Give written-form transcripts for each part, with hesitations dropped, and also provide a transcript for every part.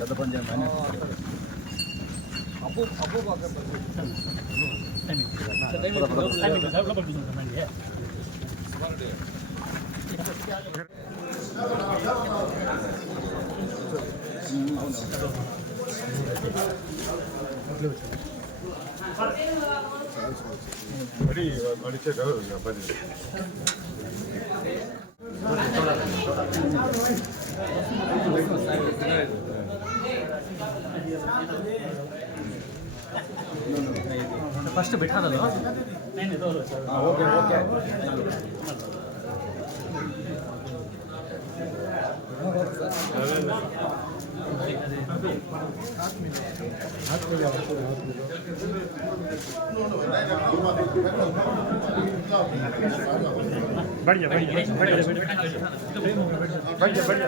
పెద్ద పని చేయండి అప్పు फस्ट बैठा दो नहीं ओके ओके बढ़िया बढ़िया बढ़िया बढ़िया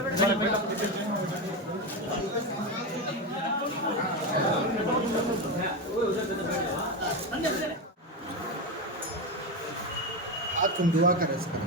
आज तुम दुआ करें इसका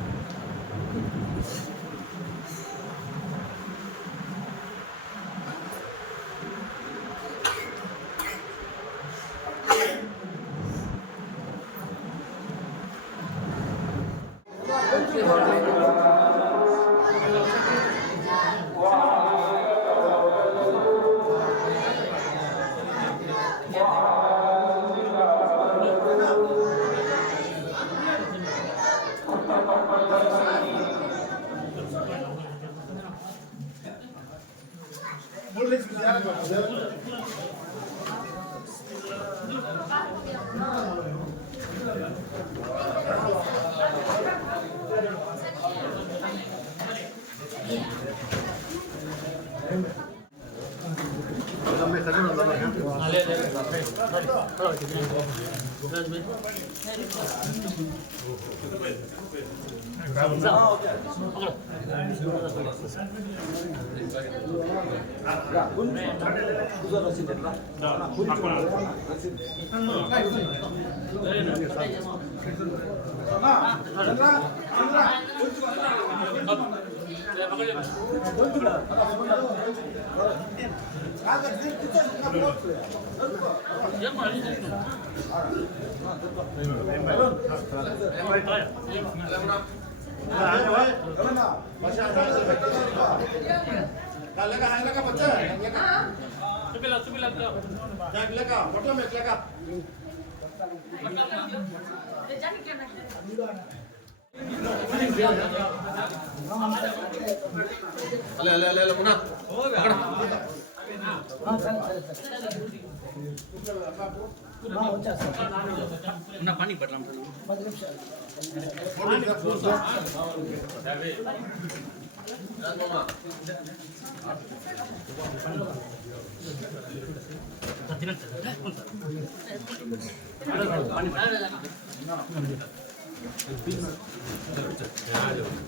पानी बदलाम बैठो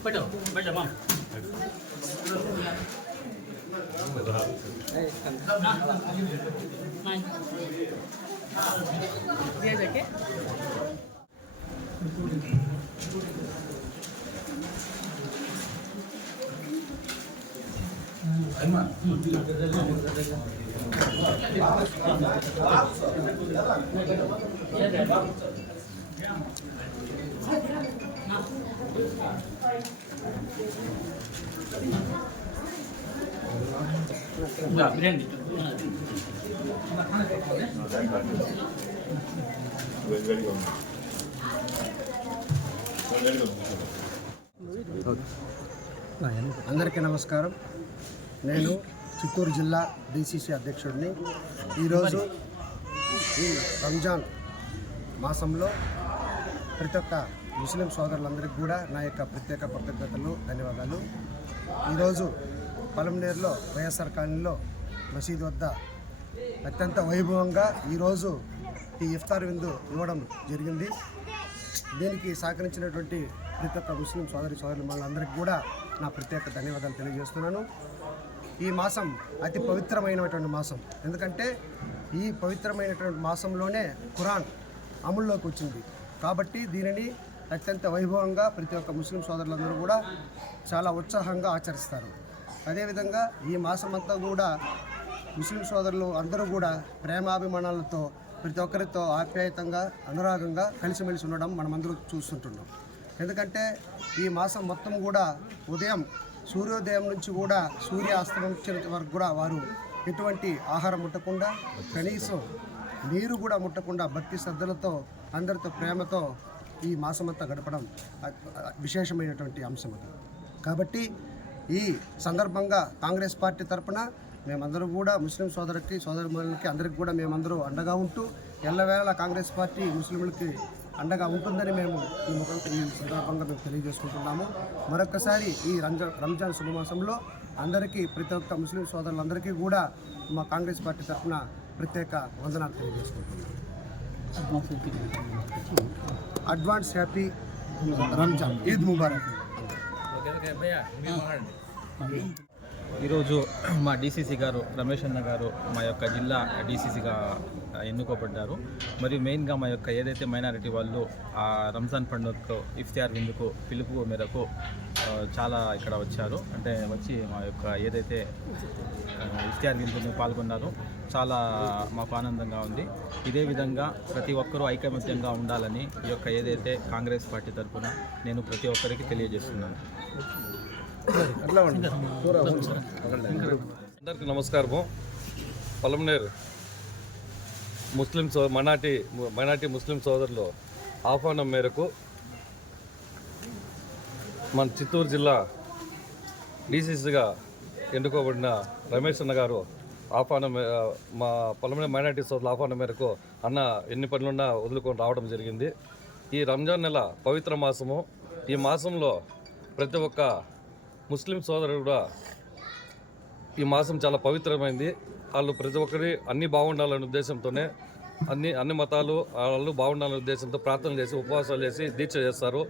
बैठो माम दिया जाके बिरयानी అందరికీ నమస్కారం. నేను చిత్తూరు జిల్లా డిసిసి అధ్యక్షుడిని. ఈరోజు ఈ రంజాన్ మాసంలో ప్రతి ఒక్క ముస్లిం సోదరులందరికీ కూడా నా యొక్క ప్రత్యేక కృతజ్ఞతలు, ధన్యవాదాలు. ఈరోజు పలంనేరులో వైఎస్ఆర్ కాలనీలో మసీదు వద్ద అత్యంత వైభవంగా ఈరోజు ఈ ఇఫ్తార్ విందు ఇవ్వడం జరిగింది. దీనికి సహకరించినటువంటి ప్రతి ఒక్క ముస్లిం సోదరులు మనందరికీ కూడా నా ప్రత్యేక ధన్యవాదాలు తెలియజేస్తున్నాను. ఈ మాసం అతి పవిత్రమైనటువంటి మాసం. ఎందుకంటే ఈ పవిత్రమైనటువంటి మాసంలోనే ఖురాన్ అమల్లోకి వచ్చింది. కాబట్టి దీనిని అత్యంత వైభవంగా ప్రతి ఒక్క ముస్లిం సోదరులందరూ కూడా చాలా ఉత్సాహంగా ఆచరిస్తారు. అదేవిధంగా ఈ మాసం అంతా కూడా ముస్లిం సోదరులు అందరూ కూడా ప్రేమాభిమానాలతో ప్రతి ఒక్కరితో ఆప్యాయతంగా అనురాగంగా కలిసిమెలిసి ఉండడం మనమందరూ చూస్తుంటున్నాం. ఎందుకంటే ఈ మాసం మొత్తం కూడా ఉదయం సూర్యోదయం నుంచి కూడా సూర్యాస్తమించే వరకు కూడా వారు ఎటువంటి ఆహారం ముట్టకుండా కనీసం నీరు కూడా ముట్టకుండా భక్తి శ్రద్ధలతో అందరితో ప్రేమతో ఈ మాసమంతా గడపడం విశేషమైనటువంటి అంశం అది. కాబట్టి ఈ సందర్భంగా కాంగ్రెస్ పార్టీ తరఫున మేమందరూ కూడా ముస్లిం సోదరులకి అందరికి కూడా మేమందరూ అండగా ఉంటూ ఎల్లవేళ కాంగ్రెస్ పార్టీ ముస్లింలకి అండగా ఉంటుందని మేము ఈ సందర్భంగా మేము తెలియజేసుకుంటున్నాము. మరొకసారి ఈ రంజాన్ శుభమాసంలో అందరికీ ప్రతి ఒక్క ముస్లిం సోదరులందరికీ కూడా మా కాంగ్రెస్ పార్టీ తరఫున ప్రత్యేక వందనాలు తెలియజేసుకుంటున్నాము. అడ్వాన్స్ హ్యాపీ రంజాన్, ఈద్ ముబారక్. ఈరోజు మా డీసీసీ గారు రమేష్ అన్న గారు మా యొక్క జిల్లా డీసీసీగా ఎన్నుకోబడ్డారు. మరియు మెయిన్గా మా యొక్క ఏదైతే మైనారిటీ వాళ్ళు ఆ రంజాన్ పండుగకు ఇఫ్తియార్ విందుకు పిలుపు మేరకు చాలా ఇక్కడ వచ్చారు. అంటే వచ్చి మా యొక్క ఏదైతే ఇఫ్తియార్ విందుని పాల్గొన్నారో చాలా మాకు ఆనందంగా ఉంది. ఇదే విధంగా ప్రతి ఒక్కరూ ఐకమత్యంగా ఉండాలని ఈ యొక్క ఏదైతే కాంగ్రెస్ పార్టీ తరఫున నేను ప్రతి ఒక్కరికి తెలియజేస్తున్నాను. అందరికీ నమస్కారము. పలమనేరు మైనార్టీ ముస్లిం సోదరులు ఆహ్వానం మేరకు మన చిత్తూరు జిల్లా డీసీసీగా ఎన్నుకోబడిన రమేష్ అన్న గారు ఆహ్వానం మా పలమనేరు మైనార్టీ సోదరుల ఆహ్వానం మేరకు అన్న ఎన్ని పనులున్నా వదులుకొని రావడం జరిగింది. ఈ రంజాన్ నెల పవిత్ర మాసము. ఈ మాసంలో ప్రతి ఒక్క ముస్లిం సోదరుడు కూడా ఈ మాసం చాలా పవిత్రమైంది. వాళ్ళు ప్రతి ఒక్కరి అన్నీ బాగుండాలనే ఉద్దేశంతోనే అన్ని మతాలు వాళ్ళు బాగుండాలనే ఉద్దేశంతో ప్రార్థనలు చేసి ఉపవాసాలు చేసి దీక్ష చేస్తారు.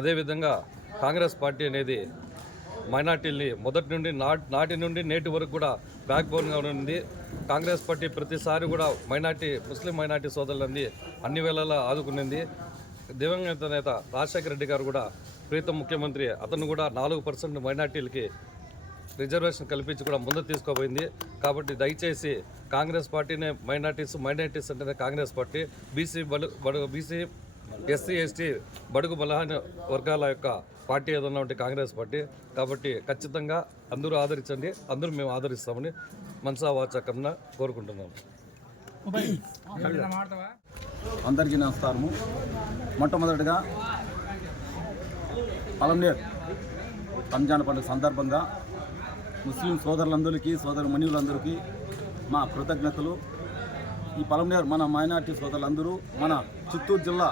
అదేవిధంగా కాంగ్రెస్ పార్టీ అనేది మైనార్టీల్ని మొదటి నుండి నాటి నుండి నేటి వరకు కూడా బ్యాక్ బోన్గా ఉంది. కాంగ్రెస్ పార్టీ ప్రతిసారి కూడా ముస్లిం మైనార్టీ సోదరులంది అన్ని వేళలా ఆదుకునింది. దివంగత నేత రాజశేఖర రెడ్డి గారు కూడా ప్రీతం ముఖ్యమంత్రి, అతను కూడా 4% మైనార్టీలకి రిజర్వేషన్ కల్పించి కూడా ముందు తీసుకోబోయింది. కాబట్టి దయచేసి కాంగ్రెస్ పార్టీనే మైనార్టీస్ అంటేనే Congress party, BC SC ST బడుగు బలహీన వర్గాల యొక్క పార్టీ ఏదన్నా ఉంటే కాంగ్రెస్ పార్టీ. కాబట్టి ఖచ్చితంగా అందరూ ఆదరించండి, అందరూ మేము ఆదరిస్తామని మనసా వాచకంగా కోరుకుంటున్నాము. అందరికీ నమస్కారము. మొట్టమొదటిగా పలమనేరు రంజాన్ పండుగ సందర్భంగా ముస్లిం సోదరులందరికీ సోదరుమణులందరికీ మా కృతజ్ఞతలు. ఈ పలమనేరు మన మైనార్టీ సోదరులందరూ మన చిత్తూరు జిల్లా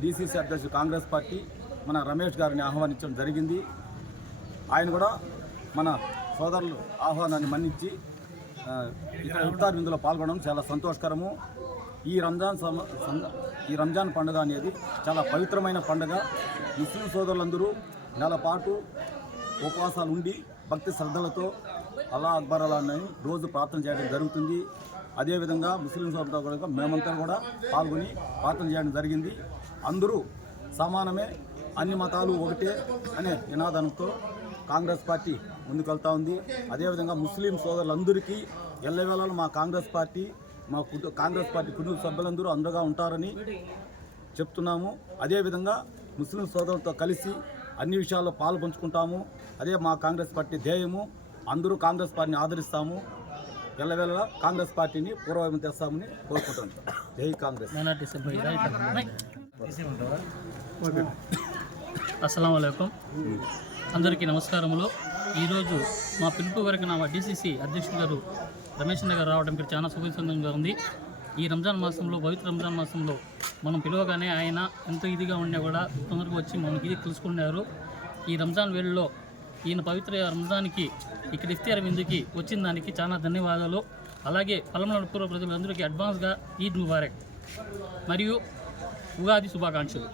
డీసీసీ అధ్యక్షుడు కాంగ్రెస్ పార్టీ మన రమేష్ గారిని ఆహ్వానించడం జరిగింది. ఆయన కూడా మన సోదరులు ఆహ్వానాన్ని మన్నించి ఇక్కడ ఇఫ్తార్ విందులో పాల్గొనడం చాలా సంతోషకరము. ఈ రంజాన్ పండుగ అనేది చాలా పవిత్రమైన పండుగ. ముస్లిం సోదరులందరూ నెల పాటు ఉపవాసాలు ఉండి భక్తి శ్రద్ధలతో అల్లా అక్బర్ అల్లా అని రోజు ప్రార్థన చేయడం జరుగుతుంది. అదేవిధంగా ముస్లిం సోదరులతో కూడా మేమంతా కూడా పాల్గొని ప్రార్థన చేయడం జరిగింది. అందరూ సమానమే, అన్ని మతాలు ఒకటే అనే నినాదంతో కాంగ్రెస్ పార్టీ ముందుకెళ్తా ఉంది. అదేవిధంగా ముస్లిం సోదరులందరికీ ఎల్లవేళలా మా కాంగ్రెస్ పార్టీ కుటుంబ సభ్యులందరూ అండగా ఉంటారని చెప్తున్నాము. అదేవిధంగా ముస్లిం సోదరులతో కలిసి అన్ని విషయాల్లో పాలు పంచుకుంటాము. అదే మా కాంగ్రెస్ పార్టీ ధ్యేయము. అందరూ కాంగ్రెస్ పార్టీని ఆదరిస్తాము. ఎల్లవేళలా కాంగ్రెస్ పార్టీని పూర్వవైపు తెస్తామని కోరుకుంటున్నాం. జై కాంగ్రెస్. అస్సలాము అలైకుం. అందరికీ నమస్కారములు. ఈరోజు మా పిలుపు వరకు నా డీసీసీ అధ్యక్షుడు గారు రమేష్ అన్న గారు రావడం ఇక్కడ చాలా శుభసందంగా ఉంది. ఈ రంజాన్ మాసంలో, పవిత్ర రంజాన్ మాసంలో మనం పిలవగానే ఆయన ఎంతో ఇదిగా ఉన్నా కూడా తొందరగా వచ్చి మనకి ఇది తెలుసుకున్నారు. ఈ రంజాన్ వేళలో ఈయన పవిత్ర రంజాన్కి ఇక్కడ ఇఫ్తియార్ విందుకి వచ్చిన దానికి చాలా ధన్యవాదాలు. అలాగే పలమనేరు పూర్వ ప్రజలందరికీ అడ్వాన్స్గా ఈద్ ముబారక్ మరియు ఉగాది శుభాకాంక్షలు.